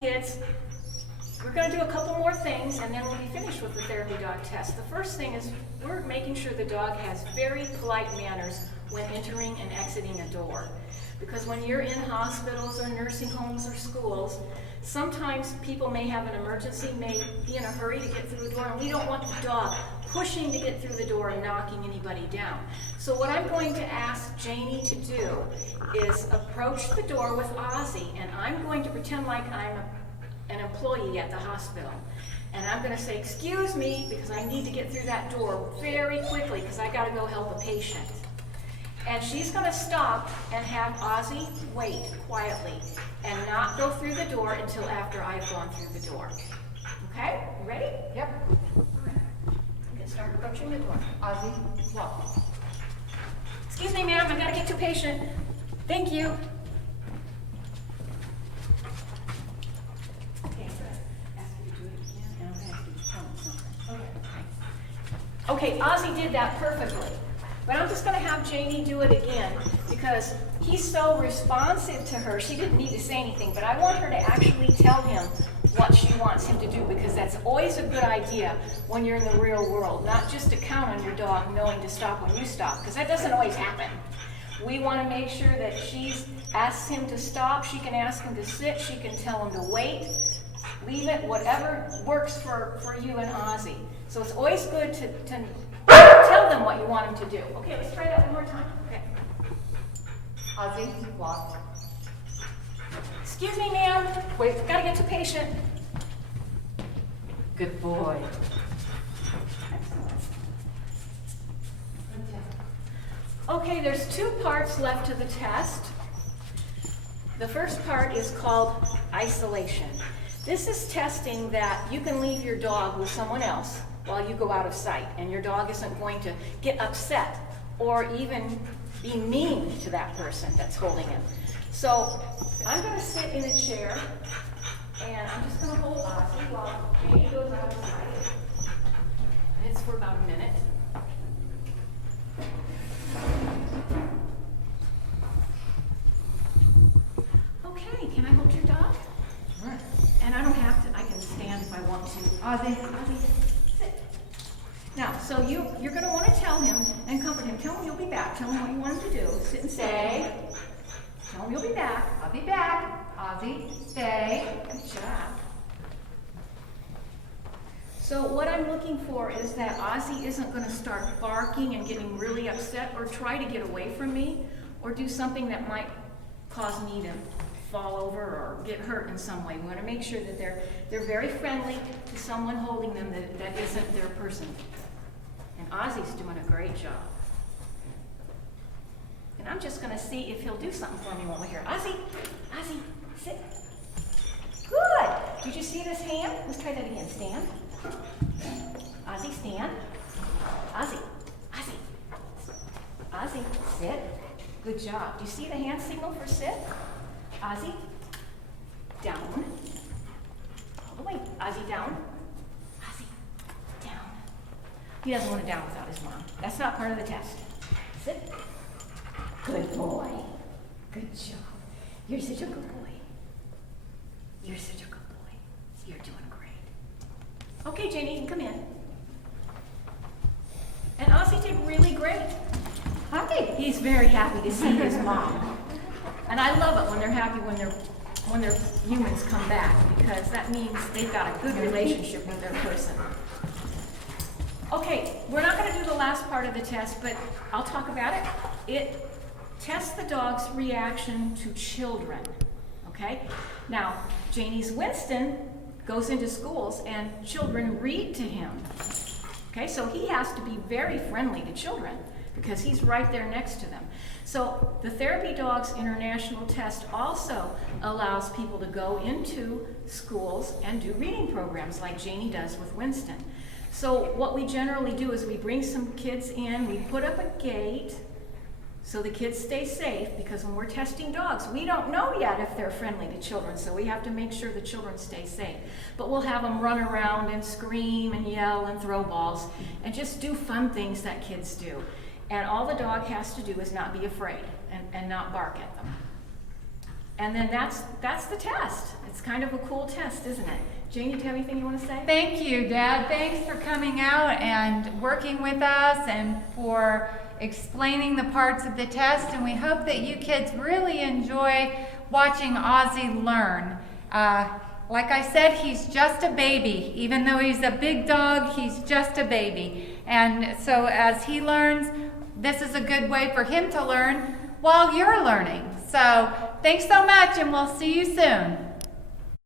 Kids, we're going to do a couple more things and then we'll be finished with the therapy dog test. The first thing is we're making sure the dog has very polite manners when entering and exiting a door. Because when you're in hospitals or nursing homes or schools, sometimes people may have an emergency, may be in a hurry to get through the door, and we don't want the dog pushing to get through the door and knocking anybody down. So what I'm going to ask Janie to do is approach the door with Ozzie, and I'm going to pretend like I'm an employee at the hospital. And I'm going to say, "Excuse me," because I need to get through that door very quickly because I got to go help a patient. And she's going to stop and have Ozzie wait quietly and not go through the door until after I've gone through the door. Okay? You ready? Yep. All right. I'm going to start approaching the door. Ozzie, walk. "Excuse me, ma'am, I got to get to a patient. Thank you." Okay, I'm going to ask you to do it again, and I'm going to ask you to tell me something. Okay, Ozzie did that perfectly. But I'm just going to have Janie do it again because he's so responsive to her. She didn't need to say anything, but I want her to actually tell him what she wants him to do because that's always a good idea when you're in the real world, not just to count on your dog knowing to stop when you stop, because that doesn't always happen. We want to make sure that she asks him to stop, she can ask him to sit, she can tell him to wait, leave it, whatever works for you and Ozzie. So it's always good to tell them what you want them to do. Okay, let's try that one more time. Okay. Ozzie, walk. "Excuse me, ma'am. Wait, gotta get to patient." Good boy. Excellent. Okay, there's two parts left to the test. The first part is called isolation. This is testing that you can leave your dog with someone else while you go out of sight, and your dog isn't going to get upset or even be mean to that person that's holding him. So I'm going to sit in a chair, and I'm just going to hold Ozzie while Janie goes out of sight. And it's for about a minute. Okay, can I hold your dog? Sure. And I don't have to, I can stand if I want to. Ozzie, sit. Now, so you're going to want to tell him and comfort him. Tell him you'll be back. Tell him what you want him to do. Sit and stay. Tell him you'll be back. I'll be back. Ozzie, stay. Good job. So what I'm looking for is that Ozzie isn't going to start barking and getting really upset or try to get away from me or do something that might cause me to fall over or get hurt in some way. We want to make sure that they're very friendly to someone holding them that isn't their person. And Ozzie's doing a great job. And I'm just going to see if he'll do something for me when we're here. Ozzie, sit. Good. Did you see this hand? Let's try that again. Stand. Ozzie, stand. Ozzie, sit. Good job. Do you see the hand signal for sit? Ozzie, down. All the way. Ozzie, down. Ozzie, down. He doesn't want to down without his mom. That's not part of the test. Sit. Good boy. Good job. You're such a good boy. You're such a good boy. You're doing great. Okay, Janie, you can come in. And Ozzie did really great. Hi. He's very happy to see his mom. And I love it when they're happy when their humans come back, because that means they've got a good relationship with their person. Okay, we're not going to do the last part of the test, but I'll talk about it. It tests the dog's reaction to children. Okay? Now, Janie's Winston goes into schools and children read to him. Okay, so he has to be very friendly to children because he's right there next to them. So the Therapy Dogs International Test also allows people to go into schools and do reading programs like Janie does with Winston. So what we generally do is we bring some kids in, we put up a gate so the kids stay safe, because when we're testing dogs, we don't know yet if they're friendly to children, so we have to make sure the children stay safe. But we'll have them run around and scream and yell and throw balls and just do fun things that kids do. And all the dog has to do is not be afraid and not bark at them. And then that's the test. It's kind of a cool test, isn't it? Janie, do you have anything you want to say? Thank you, Dad. Thanks for coming out and working with us and for explaining the parts of the test. And we hope that you kids really enjoy watching Ozzie learn. Like I said, he's just a baby. Even though he's a big dog, he's just a baby. And so as he learns, this is a good way for him to learn while you're learning. So thanks so much, and we'll see you soon.